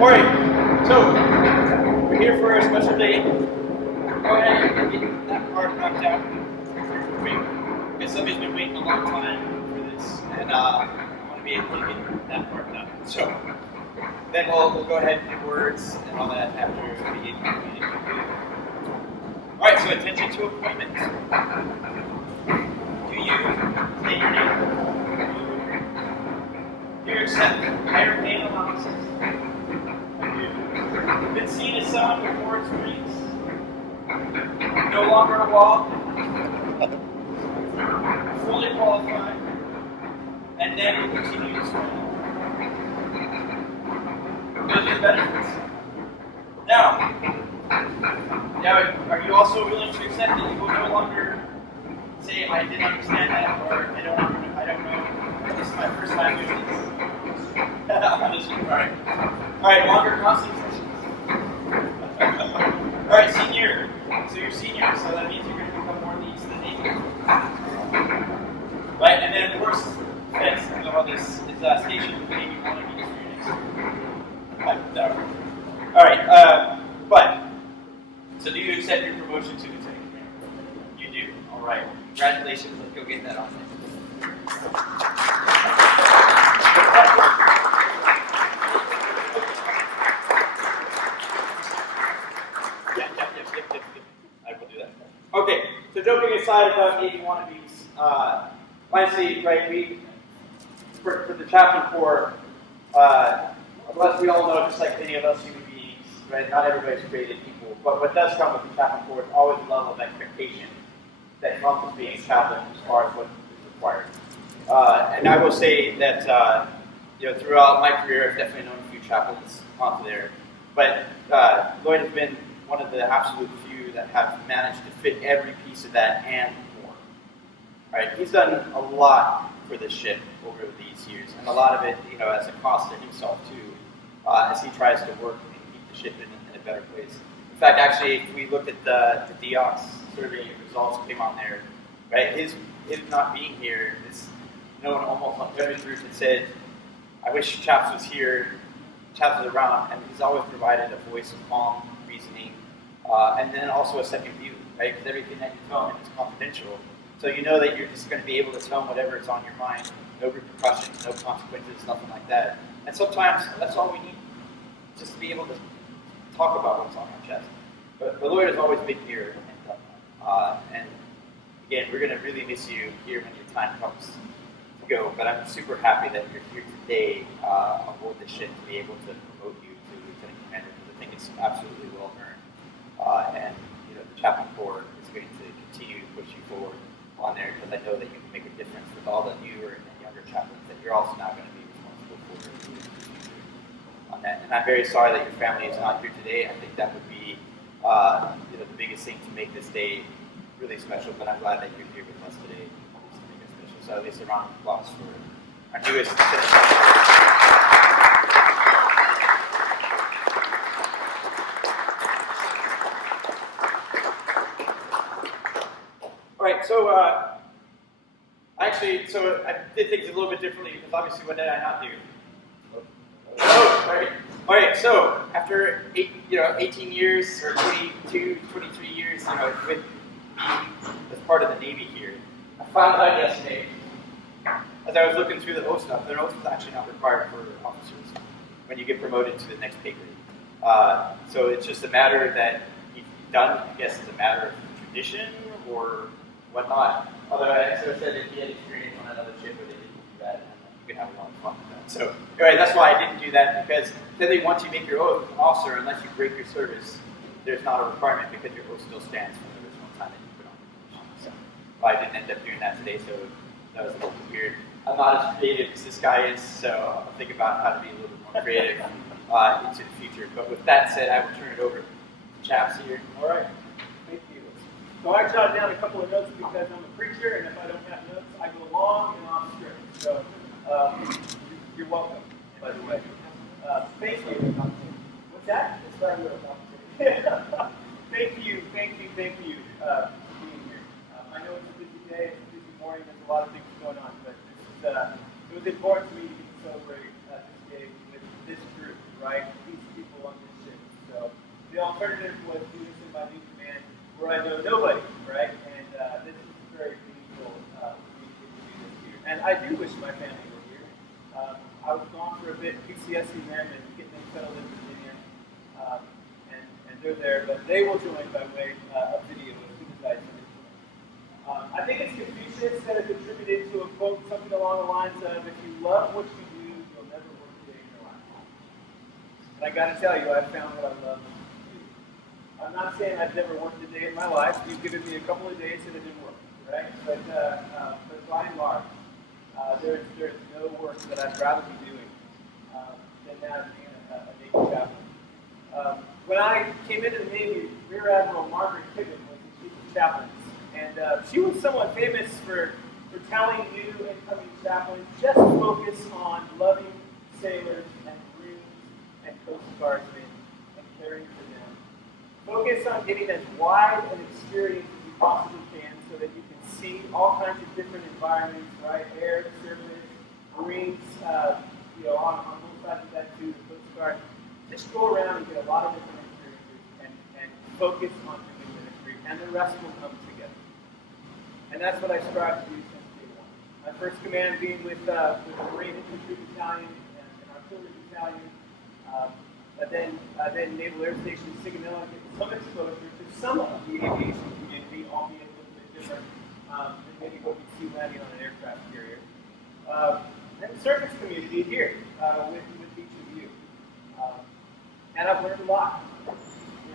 Alright, so we're here for a special day. Go ahead and get that part knocked out. Because somebody's been waiting a long time for this, and I want to be able to get that part done. So then we'll go ahead and do words and all that after we get communicated. Alright, so attention to appointments. Do you say your name? Do you accept higher pay allowances? Have you been seen as someone with more experience? No longer a wall? Fully qualified? And then you continue to swim? Those are the benefits. Now, are you also willing to accept that you will no longer say, I didn't understand that, or I don't know, this is my first time doing this? Alright, longer counseling sessions. Alright, senior. So you're senior, so that means you're going to become more niche than Navy. Right, and then the worst offense of all this is station with Navy 1 and experience. Alright, but, so do you accept your promotion to lieutenant commander? You do. Alright. Congratulations. Let's go get that on there. Yep. I will do that. Okay, so joking aside about Navy wannabes, honestly, right, for the chaplain corps, unless we all know, just like any of us human beings, right, not everybody's created equal, but what does come with the chaplain corps is always a level of expectation that comes with being a chaplain as far as what is required. And I will say that, throughout my career, I've definitely known a few chaplains onto there, but Lloyd has been one of the absolute few that have managed to fit every piece of that and more. Right? He's done a lot for this ship over these years, and a lot of it, as a cost to himself too, as he tries to work and keep the ship in a better place. In fact, actually, if we look at the DOCS survey results came on there, right? His not being here is known almost on every group that said, "I wish Chaps was here, Chaps was around," and he's always provided a voice of calm reasoning, and then also a second view, right? Because everything that you tell him is confidential. So you know that you're just going to be able to tell him whatever is on your mind, no repercussions, no consequences, nothing like that. And sometimes that's all we need, just to be able to talk about what's on our chest. But Lloyd has always been here and done that. And again, we're going to really miss you here when your time comes to go. But I'm super happy that you're here today on board this ship to be able to promote you to lieutenant commander, because I think it's absolutely well earned. And the chaplain corps is going to continue to push you forward on there, because I know that you can make a difference with all the newer and younger chaplains that you're also now going to be responsible for on that. And I'm very sorry that your family is not here today. I think that would be the biggest thing to make this day really special, but I'm glad that you're here with us today to make it special. So at least a round of applause for our newest Alright, so I did things a little bit differently, because obviously what did I not do? Right. Alright, so after 18 years or 22, 23 years, with being as part of the Navy here, I found out yesterday, as I was looking through the oath stuff, the oath is actually not required for officers when you get promoted to the next pay grade. So it's just a matter that you've done, I guess, as a matter of tradition or whatnot. Although I sort of said if you had experience on another ship where they didn't do that, you could have a lot of fun with that. So anyway, that's why I didn't do that, because typically once you make your oath as an officer, unless you break your service, there's not a requirement, because your oath still stands from the original time that you put on the commission. So I didn't end up doing that today, so that was a little weird. I'm not as creative as this guy is, so I'll think about how to be a little bit more creative into the future. But with that said, I will turn it over to Chaps here. All right. Thank you. So I jotted down a couple of notes because I'm a preacher, and if I don't have notes, I go long and off script. So you're welcome, by the way. Thank you. What's that? Thank you for being here. I know it's a busy day, it's a busy morning, there's a lot of things going on, but it was important to me to get to celebrate this day with this group, right? These people on this ship. So the alternative was doing this in my new command where I know nobody, right? And this is very meaningful for me to get to do this here. And I do wish my family were here. I was gone for a bit, PCSing them and getting them settled in Virginia. And they're there, but they will join by way of video as soon as I send it to them. I think it's Confucius that has contributed to a quote, something along the lines of, if you love what you do, you'll never work a day in your life. And I got to tell you, I've found what I love to do. I'm not saying I've never worked a day in my life. You've given me a couple of days that it didn't work, right? But by and large, there's no work that I'd rather be doing than that of being a Navy chaplain. When I came into the Navy, Rear Admiral Margaret Piggott was the chief of chaplains. And she was somewhat famous for telling new incoming chaplains just focus on loving sailors and Marines and Coast Guardsmen and caring for them. Focus on getting as wide an experience as you possibly can so that you can see all kinds of different environments, right? Air, surface, Marines, on both sides of that too, the Coast Guard. Just go around and get a lot of different experiences and focus on doing ministry, and the rest will come together. And that's what I strive to do since day one. My first command being with the Marine Infantry Battalion and Artillery Battalion, but then Naval Air Station Sigonella, get some exposure to some of the aviation community, albeit a little bit different than maybe what we see landing on an aircraft carrier. And the surface community here with each of you. And I've learned a lot.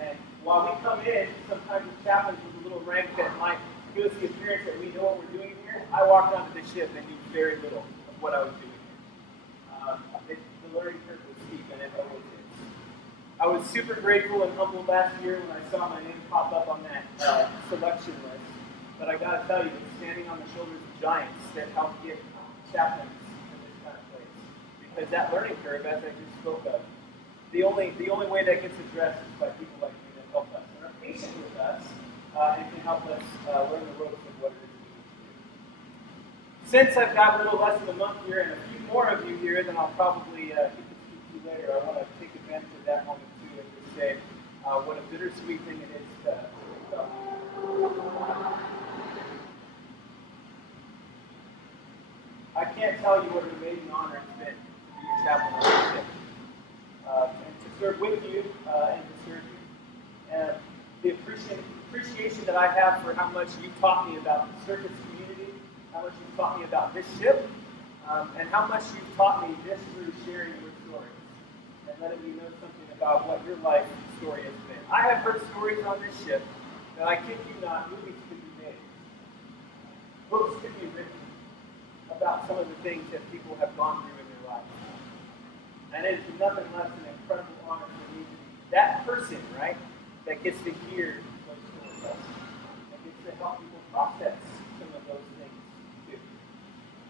And while we come in, sometimes the chaplains with a little rank that might give us the appearance that we know what we're doing here, I walked onto this ship and knew very little of what I was doing here. The learning curve was steep, and it always is. I was super grateful and humbled last year when I saw my name pop up on that selection list. But I got to tell you, it's standing on the shoulders of giants that help get chaplains in this kind of place. Because that learning curve, as I just spoke of, the only way that gets addressed is by people like you that help us and are patient with us and can help us learn the ropes of what it is we need to do. Since I've got a little less than a month here and a few more of you here, then I'll probably get to speak to you later. I want to take advantage of that moment too and just say what a bittersweet thing it is to talk to you. I can't tell you what an amazing honor it's been to be your chaplain on this ship. And to serve with you and to serve you. And the appreciation that I have for how much you've taught me about the surface community, how much you've taught me about this ship, and how much you've taught me just through sharing your stories and letting me know something about what your life story has been. I have heard stories on this ship that I kid you not, movies could be made. Books could be written about some of the things that people have gone through in their lives. And it is nothing less than an incredible honor for me to be that person, right, that gets to hear those stories and gets to help people process some of those things too.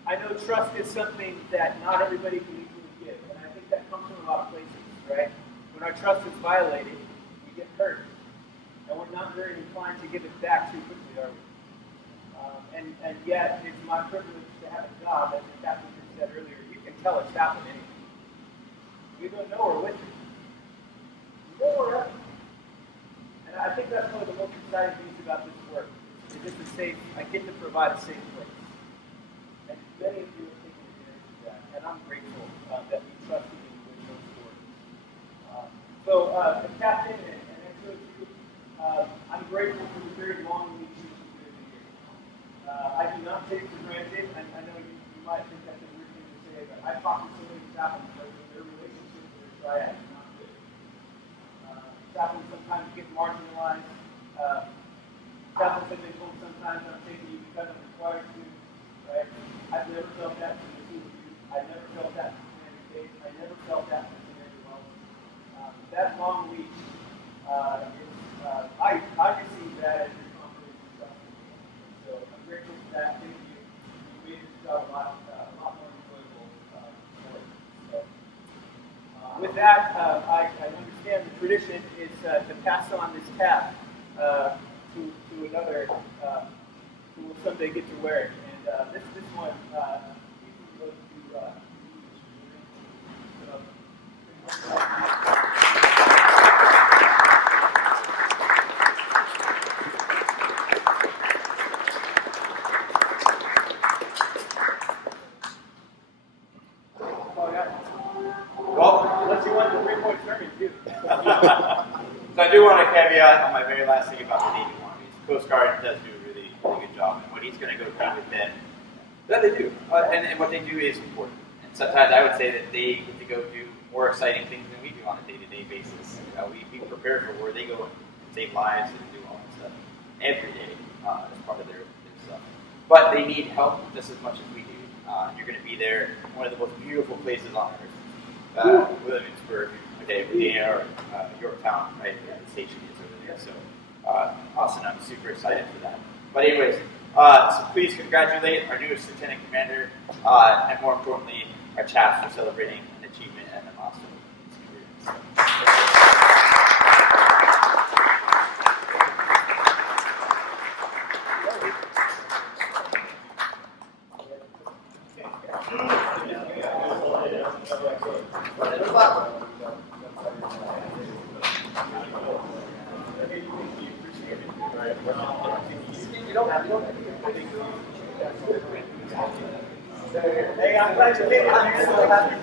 I know trust is something that not everybody can easily give, and I think that comes from a lot of places, right? When our trust is violated, we get hurt, and we're not very inclined to give it back too quickly, are we? And yet, it's my privilege to have a job, as the captain just said earlier. You can tell a chaplain anything. You don't know we're with you. You know we're at. And I think that's one of the most exciting things about this work. Is it's a safe, I get to provide a safe place. And many of you are taking advantage of that. And I'm grateful that we trusted you with those stories. The captain and extra you, I'm grateful for the very long leadership you've given me here. I do not take for granted, and I know you might think that's a weird thing to say, but I talk to so many chaplains that their relationship with their triad is not good. Chaplains sometimes get marginalized. Chaplains have been told sometimes I'm taking you because I'm required to, right? I've never felt that from the two of you. I've never felt that from Commander Dave. I never felt that from Commander Wells. That long reach I receive that as your confidence and trust in me. So I'm grateful for that. Thank you. You made this job a lot more enjoyable for us. So, with that, I understand the tradition is to pass on this cap to another who will someday get to wear it. And this one, you can go to want the 3-point sermon too. So I do want to caveat on my very last thing about the Navy Armies. Coast Guard does do a really, really good job, and what he's going to go through with them, that they do, and what they do is important. And sometimes I would say that they get to go do more exciting things than we do on a day-to-day basis. We prepare for where they go and save lives and do all that stuff every day as part of their stuff. But they need help just as much as we do. You're going to be there, one of the most beautiful places on earth. Williamsburg, okay, Virginia, or Yorktown, right? The station is over there. So, Austin, I'm super excited for that. But anyways, so please congratulate our newest lieutenant commander, and more importantly, our chaps for celebrating an achievement and a milestone. Hey, I'm glad you came. I'm so happy.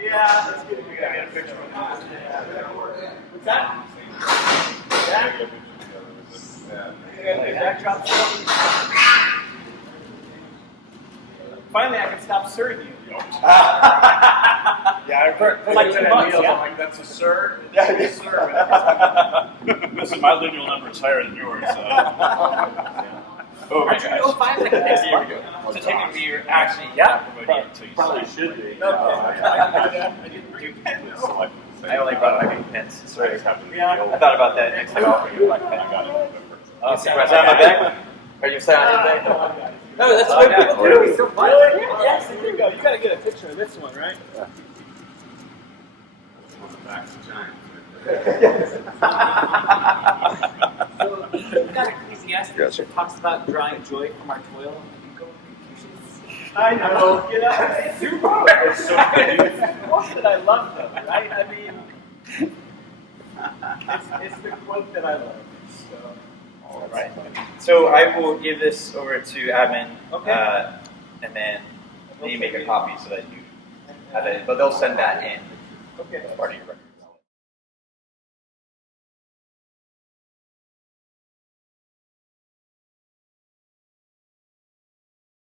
Yeah, let's get a picture. What's that? Backdrop. Finally, I can stop serving you. Yeah, for like 2 months. Yeah. I'm like, that's a sir. Yeah, Yes, sir. Listen, my lineal number is higher than yours. Oh my Aren't you gosh. gonna find like next Here we month? go. So technically, you're actually, yeah. Probably should be. I didn't bring pens. I only brought my big pens. Sorry. Yeah. I thought about that next time. Sign my back? Are you signing my back? No, that's Oh, good. yeah. Really? So fun. Really? Yes, there you go. You gotta get a picture of this one, right? So, we've got Ecclesiastes that talks about drawing joy from our toil and ego and confusions. I know. You know, it's super. It's so good. It's the quote that I love, though, right? I mean, it's the quote that I love. So. All right. So I will give this over to admin, Okay. and then you make a copy so that you have it. But they'll send that in Okay. as part of your record.